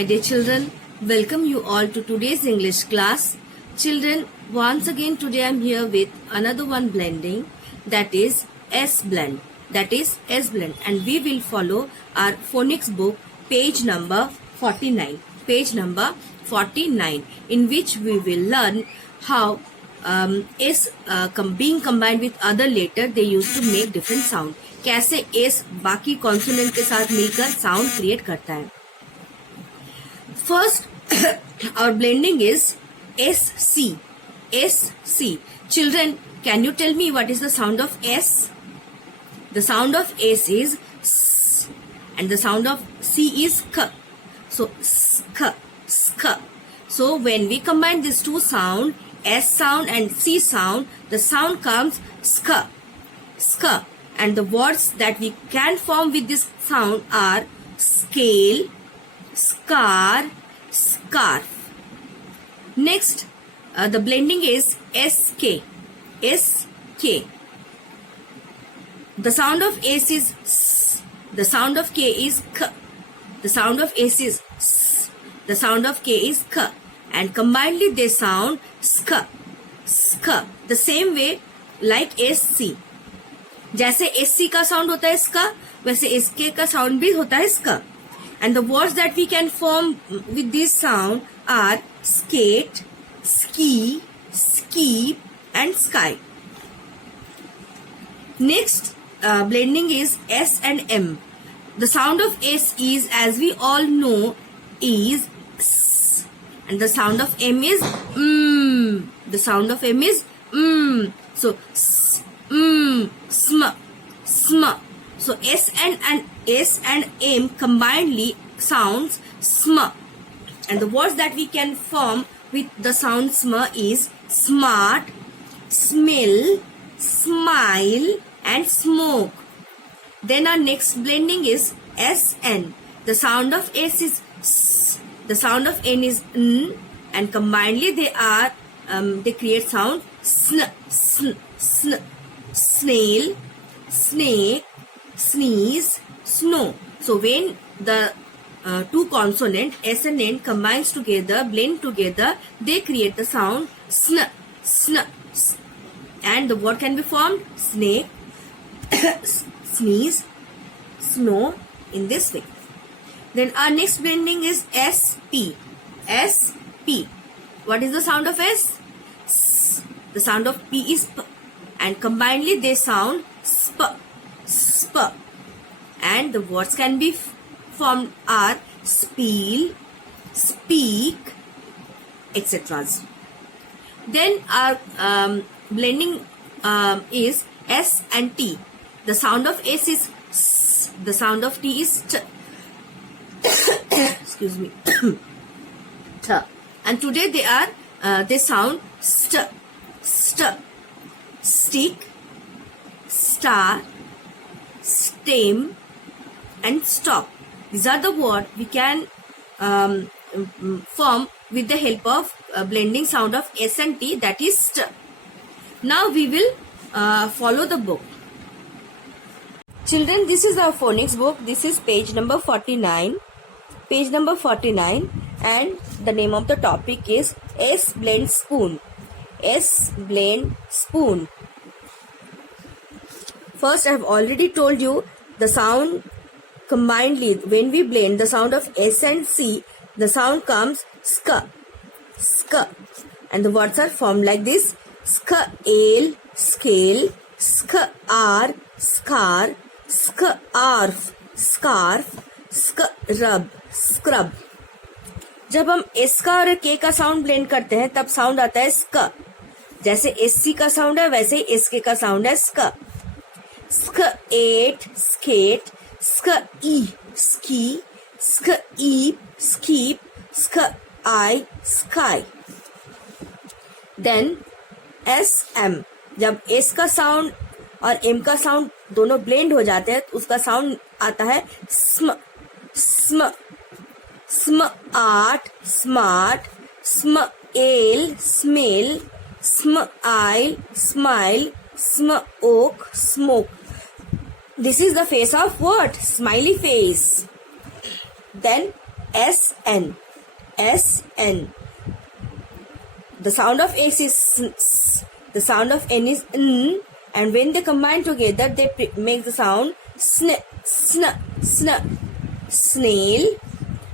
my dear children, welcome you all to today's English class. Children, once again today I am here with another one blending, that is S blend. And we will follow our phonics book page number 49. In which we will learn how S being combined with other letter they used to make different sound. कैसे S बाकी consonant के साथ मिलकर sound create करता है. First, our blending is SC. SC. Children, can you tell me what is the sound of S? The sound of S is S, and the sound of C is K. So, sk, sk. So, when we combine these two sound, S sound and C sound, the sound comes sk, sk. And the words that we can form with this sound are scale, scar, scarf. Next, the blending is SK. SK. The sound of S is S. The sound of K is K. The sound of S is S. The sound of K is K. And combinedly they sound sk, sk. The same way like SC. जैसे SC का sound होता है इसका, वैसे SK का sound भी होता है इसका. And the words that we can form with this sound are skate, ski, skip, and sky. Next blending is S and M. The sound of S is, as we all know, is S, and the sound of M is M. The sound of M is M. So S, M, sm, sm. So S and M combinedly sounds sm. And the words that we can form with the sound sm is smart, smell, smile, and smoke. Then our next blending is SN. The sound of S is S. The sound of N is N. And combinedly they create sound sn, sn, sn. Snail, snake, sneeze, snow. So when the two consonant S and N combines together, blend together, they create the sound sn, sn, sn. And the word can be formed snake, sneeze, snow, in this way. Then our next blending is SP. SP. What is the sound of S? S. The sound of P is P. And combinedly they sound sp, sp. And the words can be formed are spiel, speak, etc. Then our blending is S and T. The sound of S is S. The sound of T is T. Excuse me. T. And today they sound st, st. Stick, star, stem, and stop. These are the words we can form with the help of blending sound of S and T, that is st. Now we will follow the book. Children, this is our phonics book. This is page number 49. Page number 49, and the name of the topic is S blend spoon. S blend spoon. First, I have already told you the sound combinedly, when we blend the sound of S and C, the sound comes sk, sk. And the words are formed like this: scale, scale, scar, scar, scarf, scarf, scrub, scrub. जब हम S का और K का sound blend करते हैं तब sound आता है स्क. जैसे SC का साउंड है वैसे ही SK का साउंड है स्क. Skate, skate, ski, ski, skip, skip, sky, sky. Then SM. जब S का साउंड और M का साउंड दोनों ब्लेंड हो जाते हैं तो उसका साउंड आता है स्म, स्म. Smart, smart, smell, smell, smile, smile, smoke, smoke. This is the face of what? Smiley face. Then SN. SN. The sound of S is S. The sound of N is N. And when they combine together, they make the sound SN. SN. SN. Snail.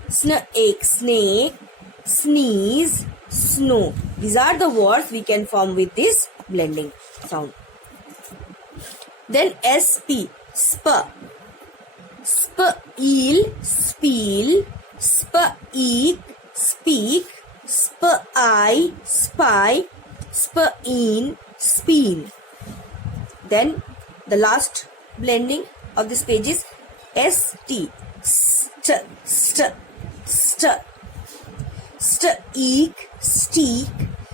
Snake. Snake. Sneeze. Snow. These are the words we can form with this blending sound. Then SP. Sp. Sp. Eel. Speel. Sp. Eek. Speak. Sp. I. Spy. Sp. In. Speen. Then the last blending of this page is ST. St. St. St. St. Eek. Steak.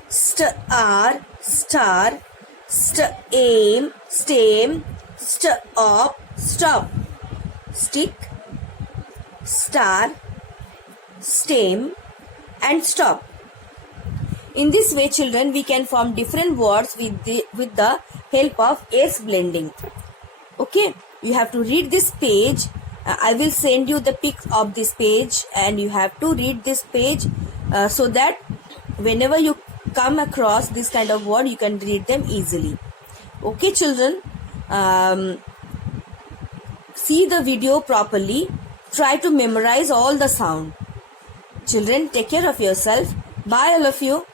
St. R. Star. St. Aim. Stem. St. Op. Stop. Stick. Star. Stem. And stop. In this way, children, we can form different words with the help of S blending. Okay, you have to read this page. I will send you the pic of this page, and you have to read this page so that whenever you come across this kind of word, you can read them easily. Okay, children, see the video properly. Try to memorize all the sound. Children, take care of yourself. Bye, all of you.